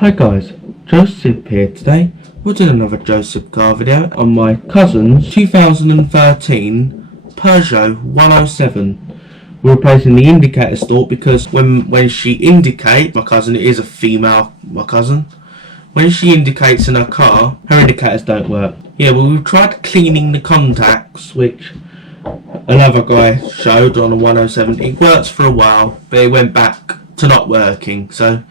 Hi guys, Joseph here today. We're doing another Joseph car video on my cousin's 2013 Peugeot 107. We're replacing the indicator stalk because when she indicates, my cousin, it is a female, my cousin, when she indicates in her car, her indicators don't work. Yeah, well, we've tried cleaning the contacts, which another guy showed on a 107. It works for a while, but it went back to not working, so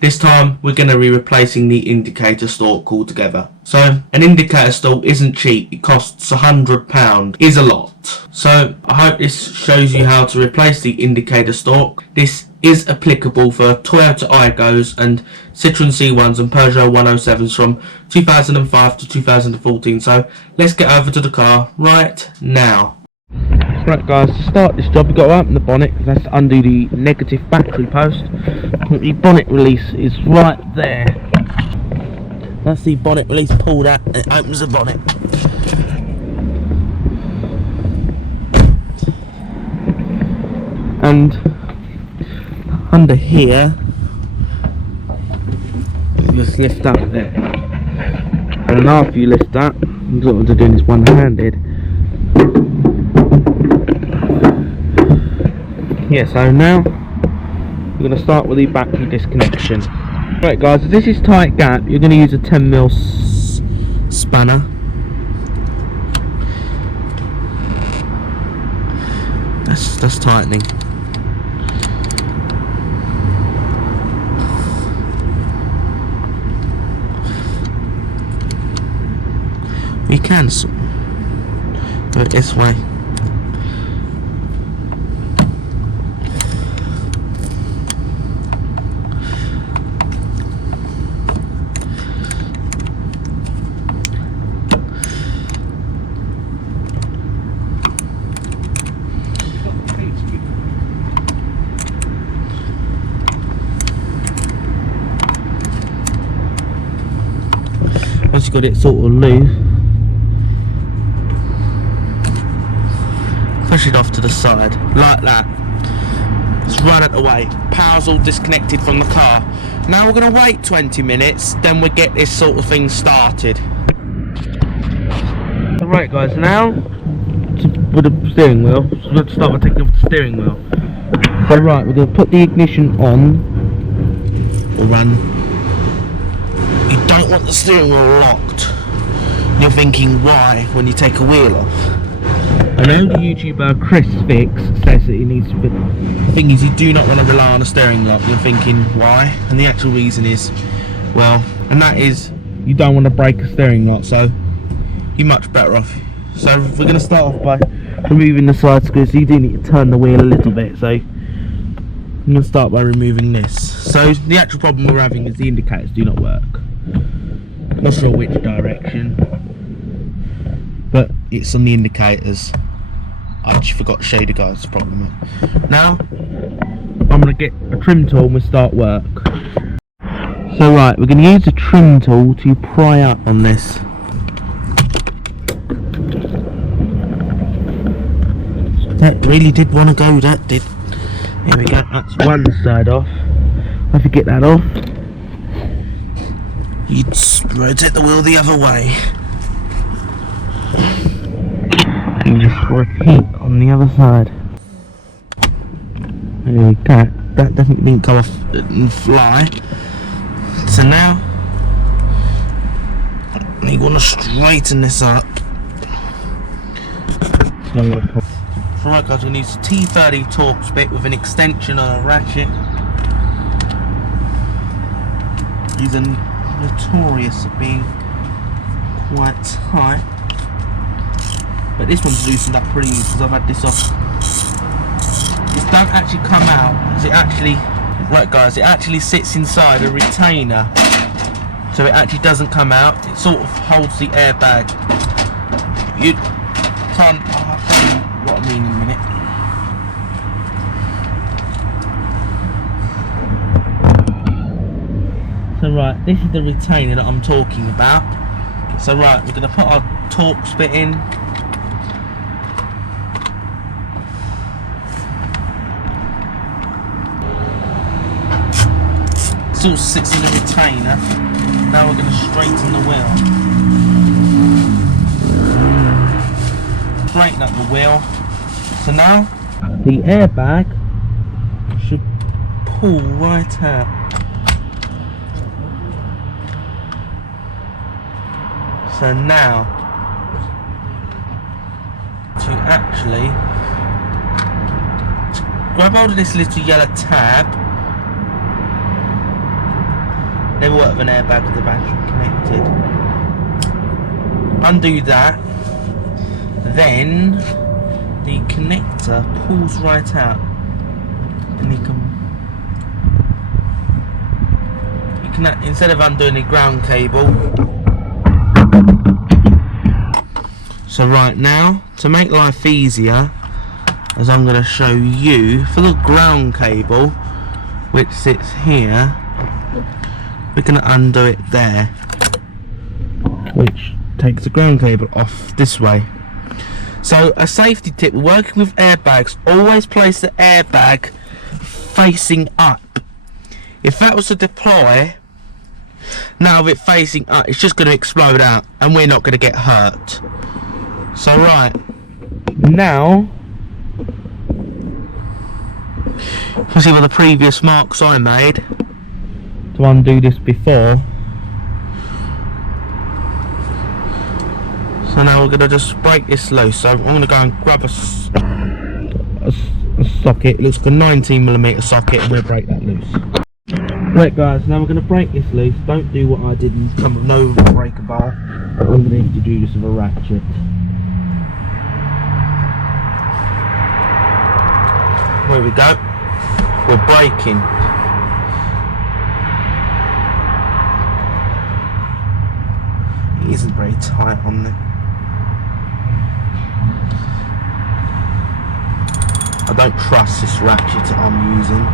this time we're going to be replacing the indicator stalk altogether. So an indicator stalk isn't cheap, it costs £100, is a lot. So I hope this shows you how to replace the indicator stalk. This is applicable for Toyota Aygos and Citroen C1s and Peugeot 107s from 2005 to 2014. So let's get over to the car right now. Right guys, to start this job we've got to open the bonnet, because that's to undo the negative battery post. The bonnet release is right there. That's the bonnet release, pull that, it opens the bonnet. And under here, you just lift up there. And after you lift that, what I'm doing is one-handed. Yeah, so now we're going to start with the battery disconnection. Right guys, if this is tight gap, you're going to use a 10mm spanner. That's tightening. We can do it this way. Once you've got it sort of loose, push it off to the side, like that. It's right out the way. Power's all disconnected from the car. Now we're going to wait 20 minutes, then we'll get this sort of thing started. Right guys, now with the steering wheel, so let's start by taking off the steering wheel. So right, we're going to put the ignition on, or run. You don't want the steering wheel locked. You're thinking why when you take a wheel off. I know the YouTuber Chris Fix says that it needs to be. The thing is, you do not want to rely on a steering lock. You're thinking why, and the actual reason is, well, and that is you don't want to break a steering lock, so you're much better off. So we're going to start off by removing the side screws. You do need to turn the wheel a little bit, so I'm going to start by removing this. So the actual problem we're having is the indicators do not work. Not sure which direction, but it's on the indicators. I actually forgot to show you guys the problem. Now I'm going to get a trim tool and we'll start work. So right, we're going to use the trim tool to pry up on this. That really did want to go, that did. Here we go, that's one side off. If you get that off, you rotate the wheel the other way. And just repeat on the other side. There we go. That definitely didn't come off and fly. So now, you want to straighten this up. Alright guys, we're going to use a T30 Torx bit with an extension on a ratchet. These are notorious for being quite tight, but this one's loosened up pretty easy because I've had this off. This don't actually come out, because it actually, right guys, it actually sits inside a retainer, so it actually doesn't come out. It sort of holds the airbag. You can't, I'll tell you what I mean in a minute. So right, this is the retainer that I'm talking about. So right, we're going to put our Torx bit in. sort of sits in the retainer. Now we're going to straighten the wheel. Straighten up the wheel. So now the airbag should pull right out. So now to actually grab hold of this little yellow tab. Never worked with an airbag with the battery connected. Undo that. Then the connector pulls right out, and you can instead of undoing the ground cable. So right now, to make life easier, as I'm going to show you, for the ground cable, which sits here, we're going to undo it there, which takes the ground cable off this way. So a safety tip, working with airbags, always place the airbag facing up. If that was to deploy, now with it facing up, it's just going to explode out and we're not going to get hurt. So right, now, you see what the previous marks I made to undo this before. So now we're going to just break this loose. So I'm going to go and grab a socket. It looks like a 19mm socket, and we'll break that loose. Right guys, now we're going to break this loose. Don't do what I did and come with no breaker bar. I'm going to need to do this with a ratchet. There we go. We're breaking. It isn't very tight on there. I don't trust this ratchet that I'm using.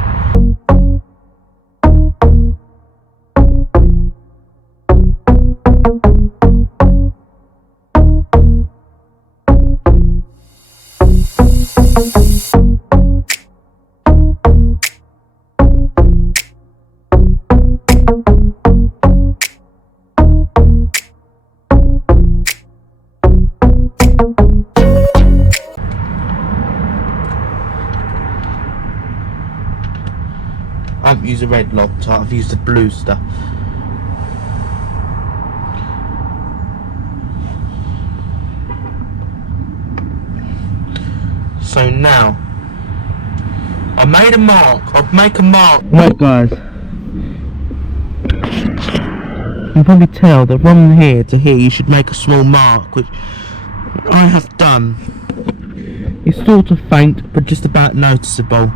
I haven't used the red Loctite, I've used the blue stuff. So now, I made a mark, I'll make a mark. Right guys, you can probably tell that from here to here you should make a small mark, which I have done. It's sort of faint, but just about noticeable.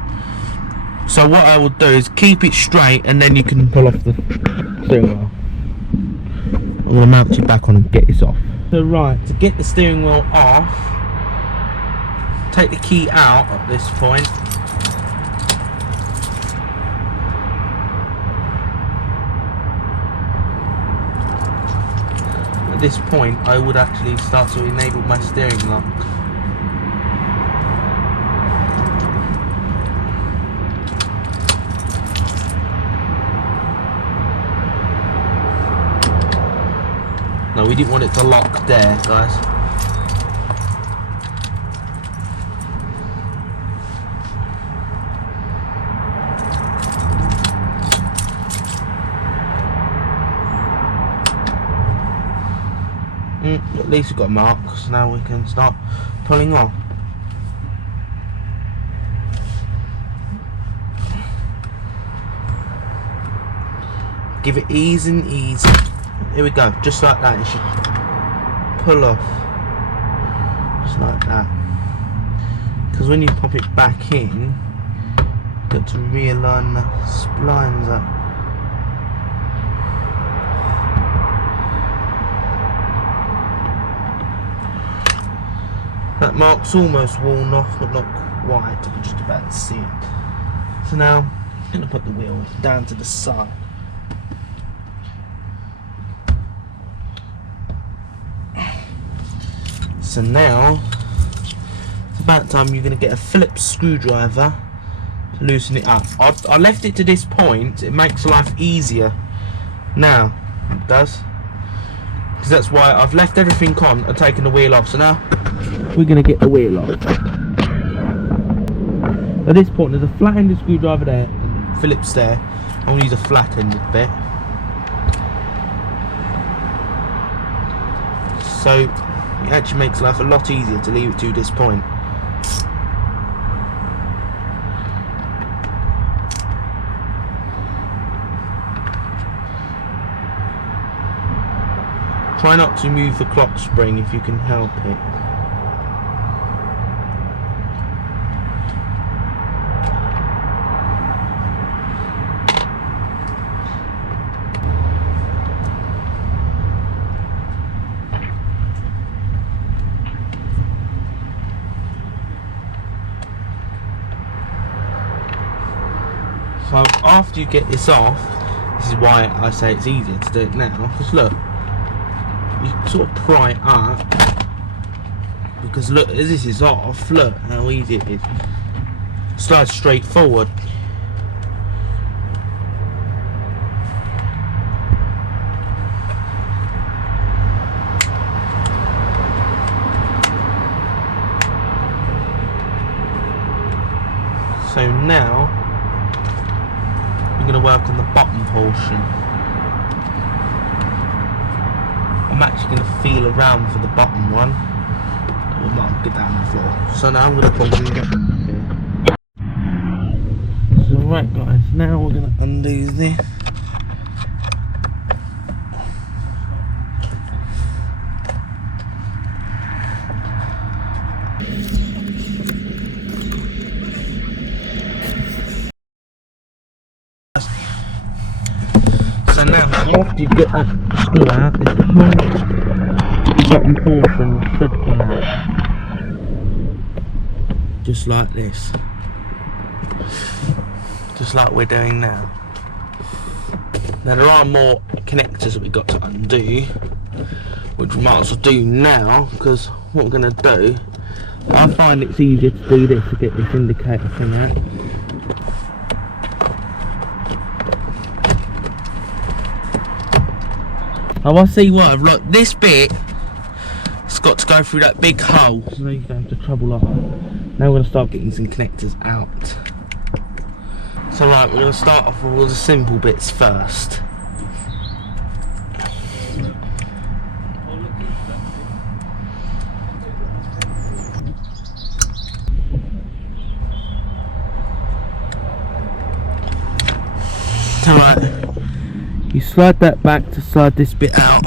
So what I will do is keep it straight, and then you can pull off the steering wheel. I'm going to mount you back on and get this off. So right, to get the steering wheel off, take the key out at this point. At this point I would actually start to enable my steering lock. No, we didn't want it to lock there, guys. At least we've got marks, so now we can start pulling off. Give it ease and ease. Here we go, just like that. You should pull off, just like that. Because when you pop it back in, you've got to realign the splines up. That mark's almost worn off, but not quite. You can just about see it. So now I'm going to put the wheel down to the side. So now, it's about time you're going to get a Phillips screwdriver, loosen it up. I left it to this point. It makes life easier now. It does, because that's why I've left everything on and taken the wheel off. So now we're going to get the wheel off. At this point there's a flat-ended screwdriver there, Phillips there. I'm going to use a flat-ended bit. So it actually makes life a lot easier to leave it to this point. Try not to move the clock spring if you can help it. So after you get this off, this is why I say it's easier to do it now, because look, you sort of pry it up, because look, as this is off, look how easy it is. Slides straight forward. So now we're going to work on the bottom portion. I'm actually going to feel around for the bottom one. Or not, get down on the floor. So now I'm going to pull it. So right guys, now we're going to undo this. So now, after you get that screw out, this whole bottom portion should come out. Just like this. Just like we're doing now. Now there are more connectors that we've got to undo, which we might as well do now, because what we're going to do, I find it's easier to do this to get this indicator thing out. Oh, I see why. Look, this bit, it's got to go through that big hole. So now you don't have to trouble like that. Now we're going to start getting some connectors out. So right, we're going to start off with all the simple bits first. Alright, you slide that back to slide this bit out.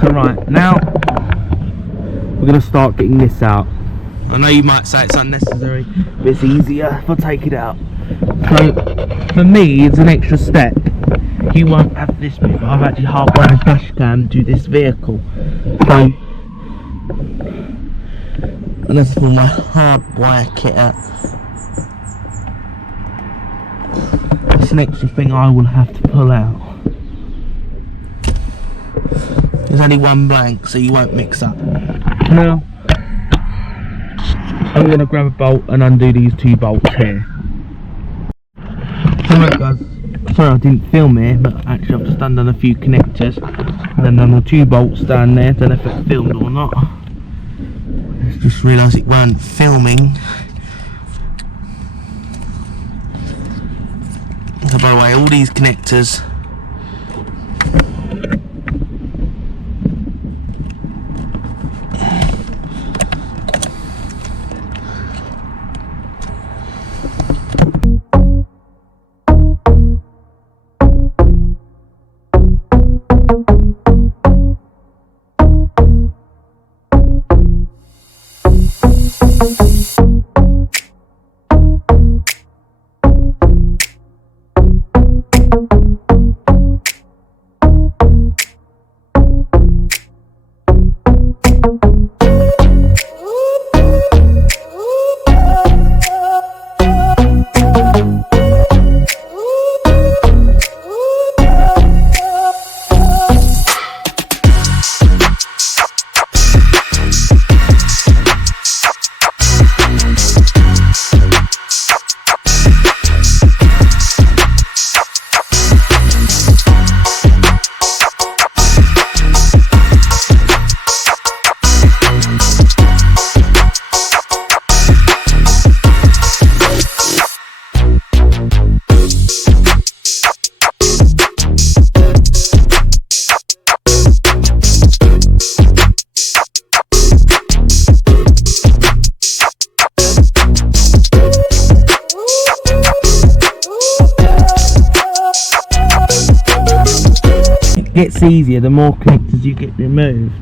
So right, now we're going to start getting this out. I know you might say it's unnecessary, but it's easier if I take it out. So for me it's an extra step. You won't have this bit, but I've actually hardwired a dash cam to this vehicle. So and that's for my hardwire kit out. It's an extra thing I will have to pull out. There's only one blank, so you won't mix up. Now I'm going to grab a bolt and undo these two bolts here. Alright guys, sorry I didn't film here, but actually I've just undone a few connectors and then done the two bolts down there. Don't know if it filmed or not. Just realised it weren't filming. So by the way, all these connectors gets easier the more connectors you get removed.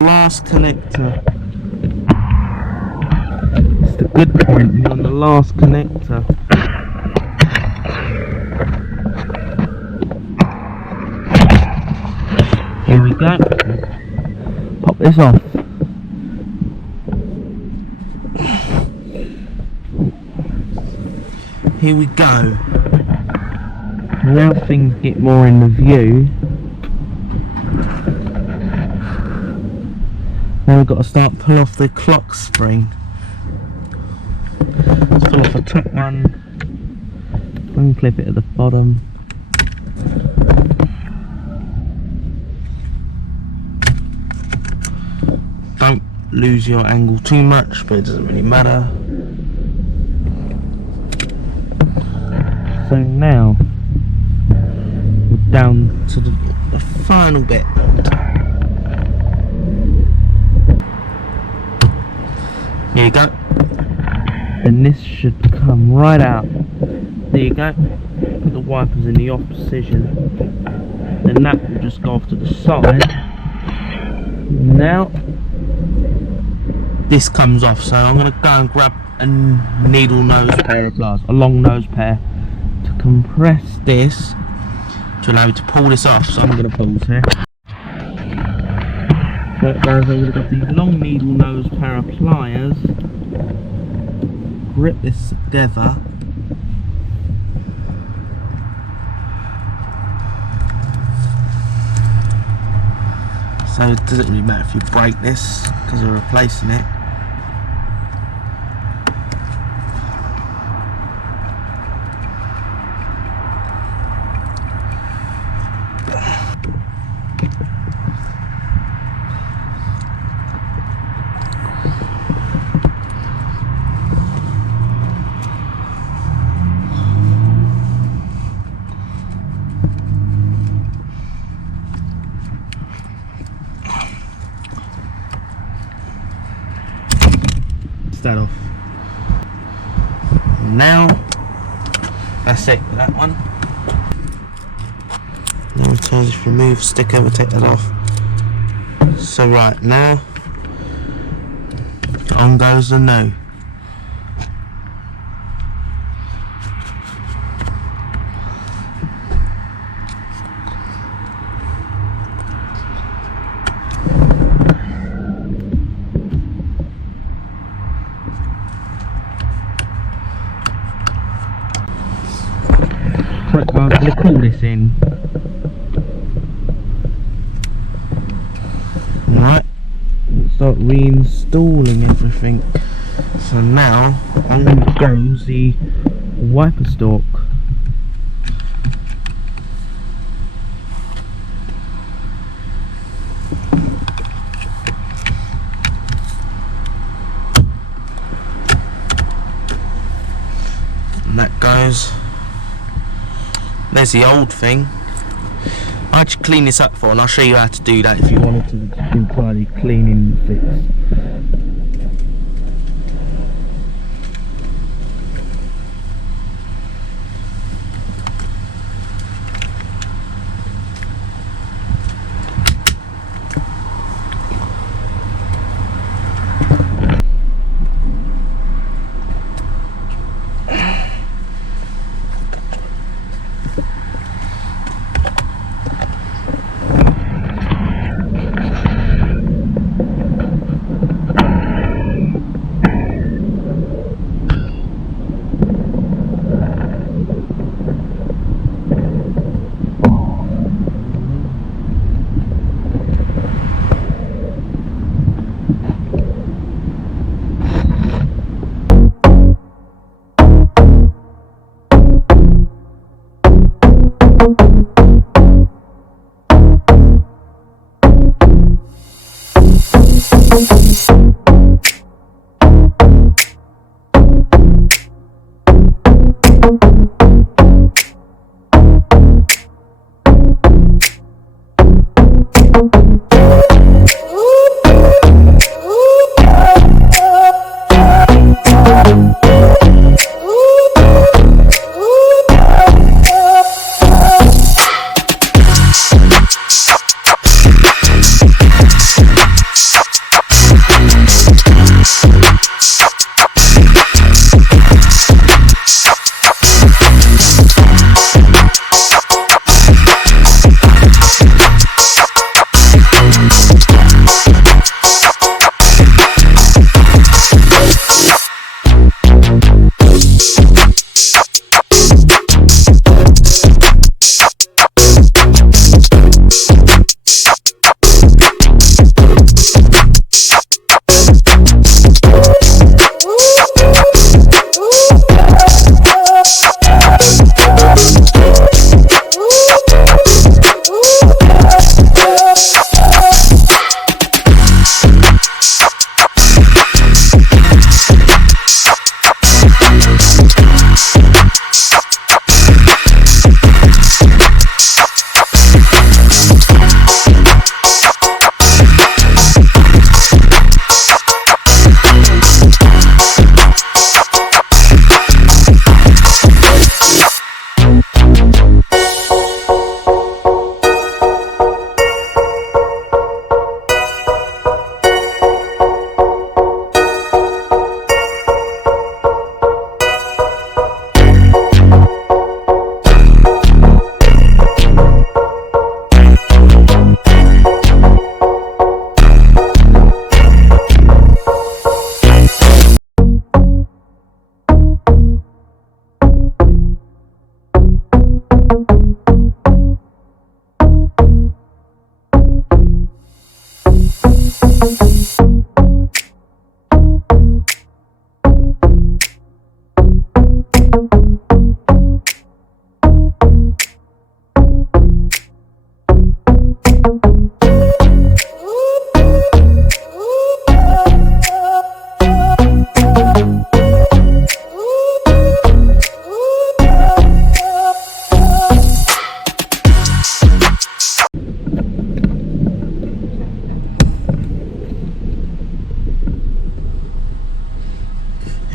Last connector. It's the good point, you're on the last connector. Here we go. Pop this off. Here we go. Now things get more in the view. Now we've got to start pulling off the clock spring. Let's pull off the top one, unclip it at the bottom. Don't lose your angle too much, but it doesn't really matter. So now we're down to the final bit. Here you go. And this should come right out. There you go. Put the wipers in the off position. Then that will just go off to the side. Now this comes off, so I'm going to go and grab a needle nose pair of pliers, a long nose pair, to compress this to allow me to pull this off. So I'm going to pause here. So guys, I'm going to grab the long needle nose pair of pliers, grip this together, so it doesn't really matter if you break this because we're replacing it. That off. Now that's it for that one. Now we turn this remove sticker, we'll take that off. So right now on goes the new. I'm going to pull this in. Right, start reinstalling everything. So now on goes the wiper stalk. And that goes. There's the old thing. I had to clean this up for, and I'll show you how to do that if you wanted to entirely clean in the fix.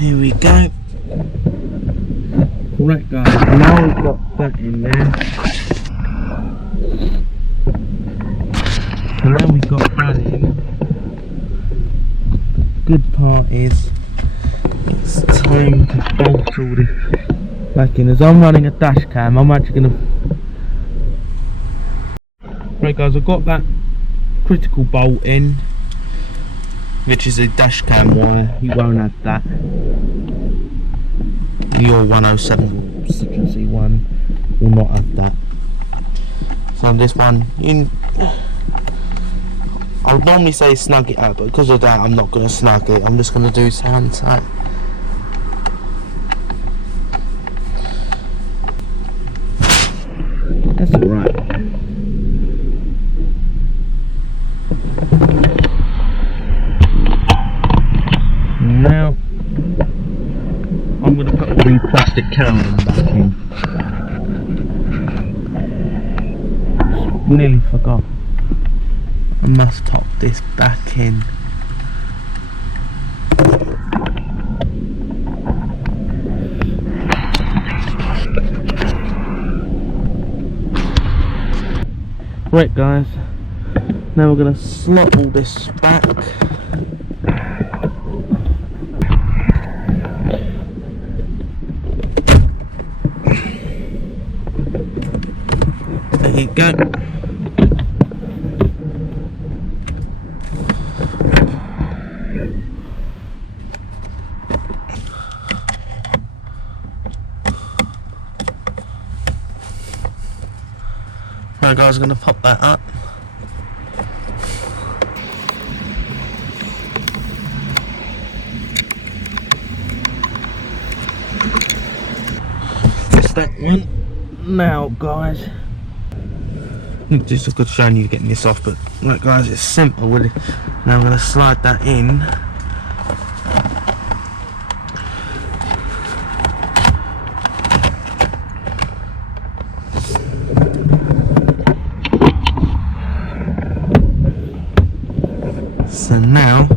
Here we go. Right guys, now we've got that in there. So now we've got that in. Good part is it's time to bolt all this back in. As I'm running a dash cam, I'm actually going to... Right guys, I've got that critical bolt in, which is a dash cam wire. You won't have that. Your 107 Citroen C1 will not have that. So on this one, I would normally say snug it up, but because of that I'm not going to snug it. I'm just going to do hand tight. That's alright. Now I'm going to put all the plastic cowling back in. Nearly forgot. I must top this back in. Right guys, now we're going to slot all this back. There you go. Right guys, I'm going to pop that up. That's that one. Now guys, just a good showing you getting this off, but right guys, it's simple with it. Now I'm going to slide that in. So now,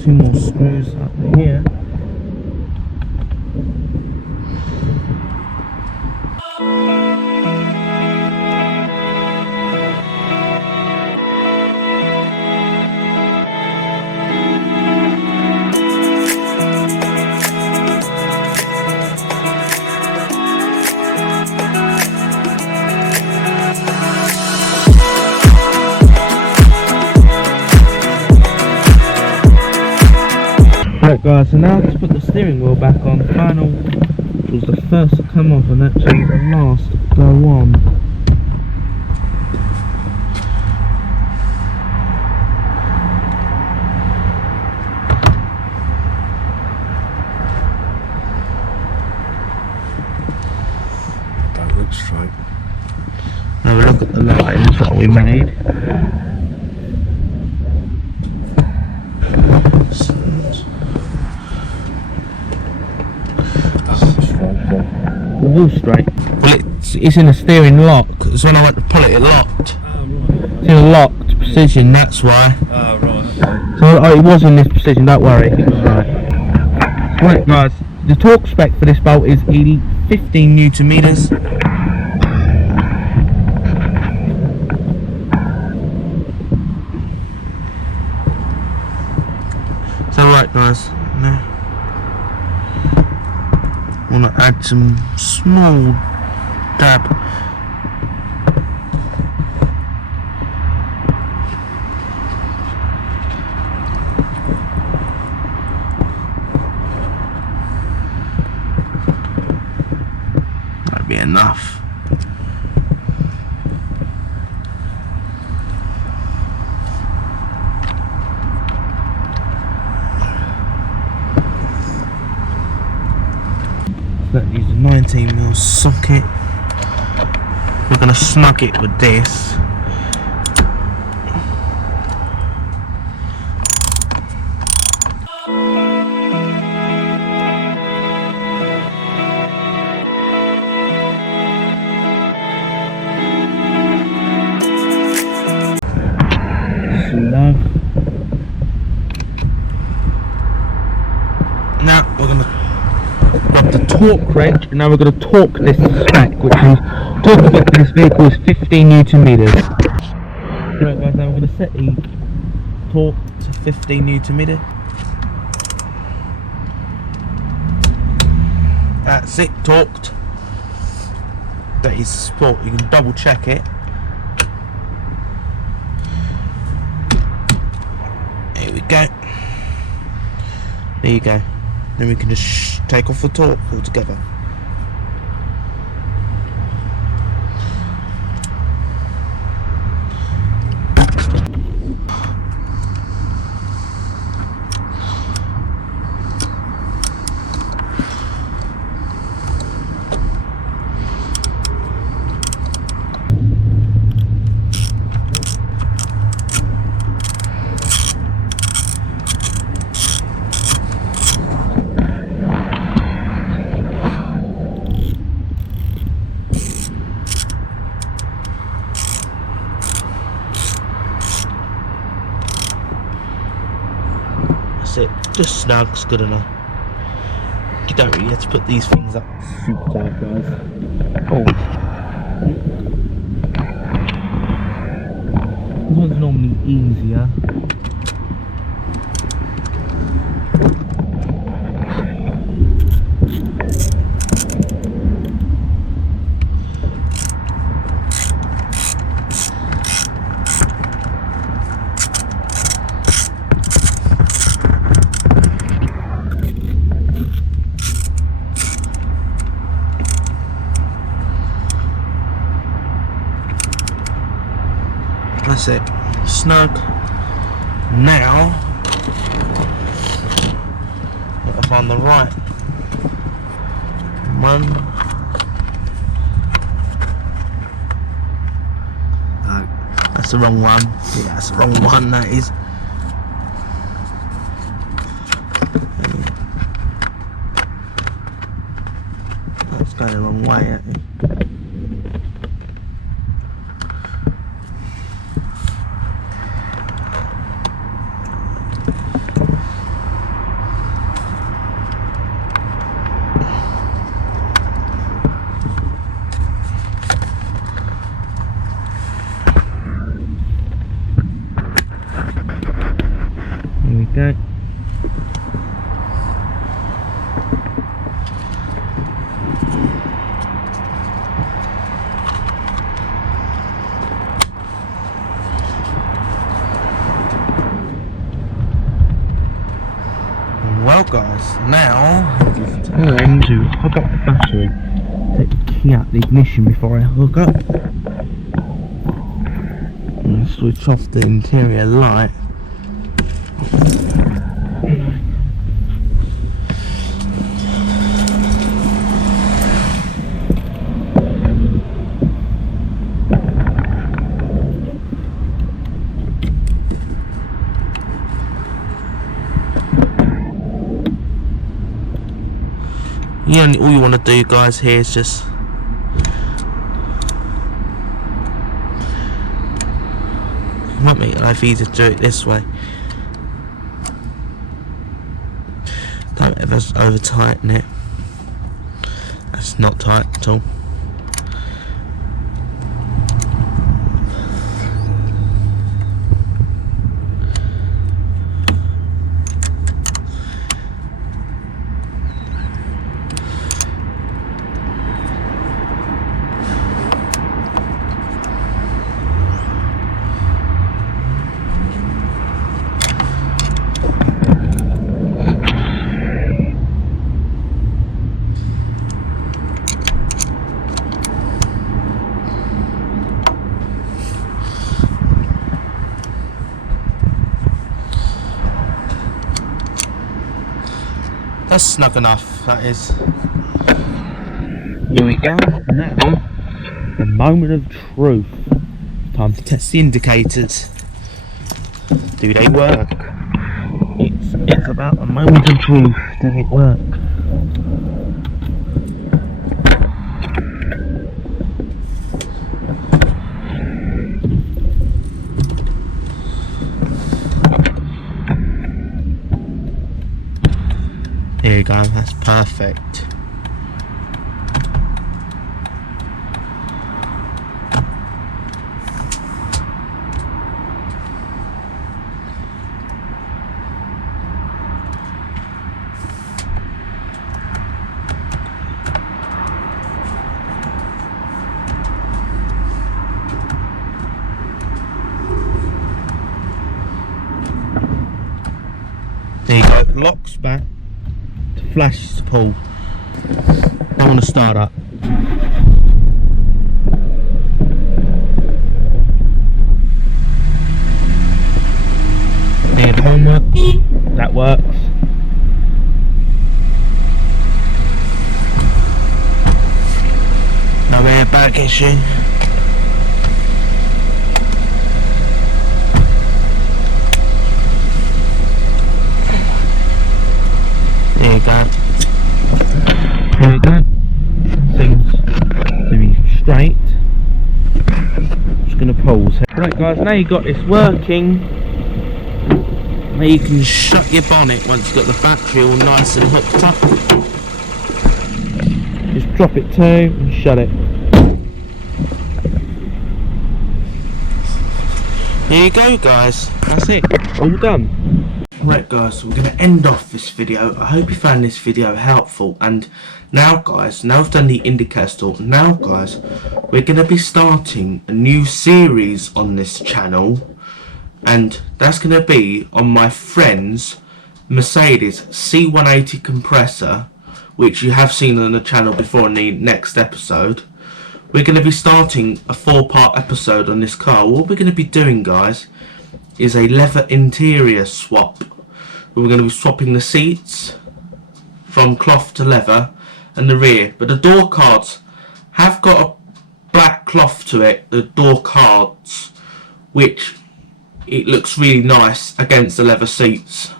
2 more screws up here. Right guys, so now let's put the steering wheel back on. Final was the first to come off and actually the last to go on. That looks right. Now we look at the lines that we made. All straight. Well, it's in a steering lock, because when I went to pull it, it locked. Oh, right. It's in a locked position, that's why. Oh, right. So it was in this position, don't worry. Right guys, the torque spec for this bolt is 15 Newton meters. So right guys, now I want to add some small dab. That'd be enough. Use a 19mm socket. We're going to snug it with this. Snug. torque wrench, and now we're going to torque this stack, which is torque for this vehicle is 15 Newton meters. Right guys, now we're going to set the torque to 15 Newton meter. That's it, torqued. That is sport. You can double check it. There we go. There you go. Then we can just take off the torque altogether. It just snug's good enough. You don't really have to put these things up super tight, guys. Oh, this one's normally easier. That's it, snug. Now, gotta find the right one. No, that's the wrong one. Yeah, that's the wrong one, that is. That's going the wrong way, I think. Go. Well guys, now it's time to hook up the battery. Take the key out the ignition before I hook up. And switch off the interior light. All you want to do, guys, here is just might make life easier to do it this way. Don't ever over tighten it. That's not tight at all. That's snug enough, that is. Here we go. Now, the moment of truth. Time to test the indicators. Do they work? It's about the moment of truth. Does it work? There you go, that's perfect. locks back to flash to pull. I want to start up. And homework, that works. No airbag issue. There you go. There you go. Seems to be straight. Just gonna pause. Right guys, now you've got this working, now you can shut your bonnet once you've got the battery all nice and hooked up. Just drop it to and shut it. There you go guys, that's it, all done. Right guys, so we're going to end off this video. I hope you found this video helpful, and now guys, now I've done the indicator store, now guys, we're going to be starting a new series on this channel, and that's going to be on my friend's Mercedes C180 compressor, which you have seen on the channel before in the next episode. We're going to be starting a 4-part episode on this car. What we're going to be doing guys is a leather interior swap. We're going to be swapping the seats from cloth to leather and the rear, but the door cards have got a black cloth to it, the door cards, which it looks really nice against the leather seats.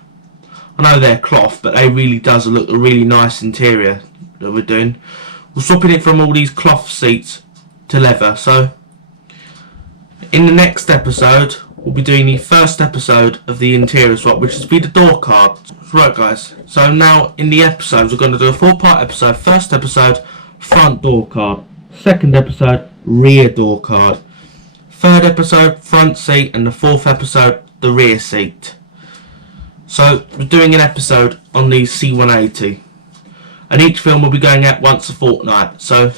I know they're cloth, but they really does look a really nice interior that we're doing. We're swapping it from all these cloth seats to leather. So in the next episode we'll be doing the first episode of the interior swap, which is to be the door cards. Right guys, so now in the episodes we're going to do a 4-part episode. First episode, front door card. Second episode, rear door card. Third episode, front seat. And the 4th episode, the rear seat. So we're doing an episode on the C180, and each film will be going out once a fortnight. So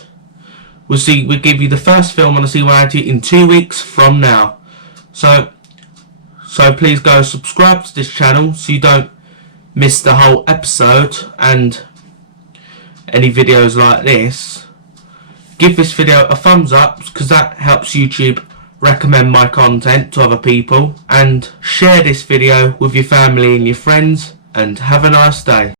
we'll give you the first film on the C180 in 2 weeks from now. So please go subscribe to this channel so you don't miss the whole episode and any videos like this. Give this video a thumbs up because that helps YouTube recommend my content to other people, and share this video with your family and your friends, and have a nice day.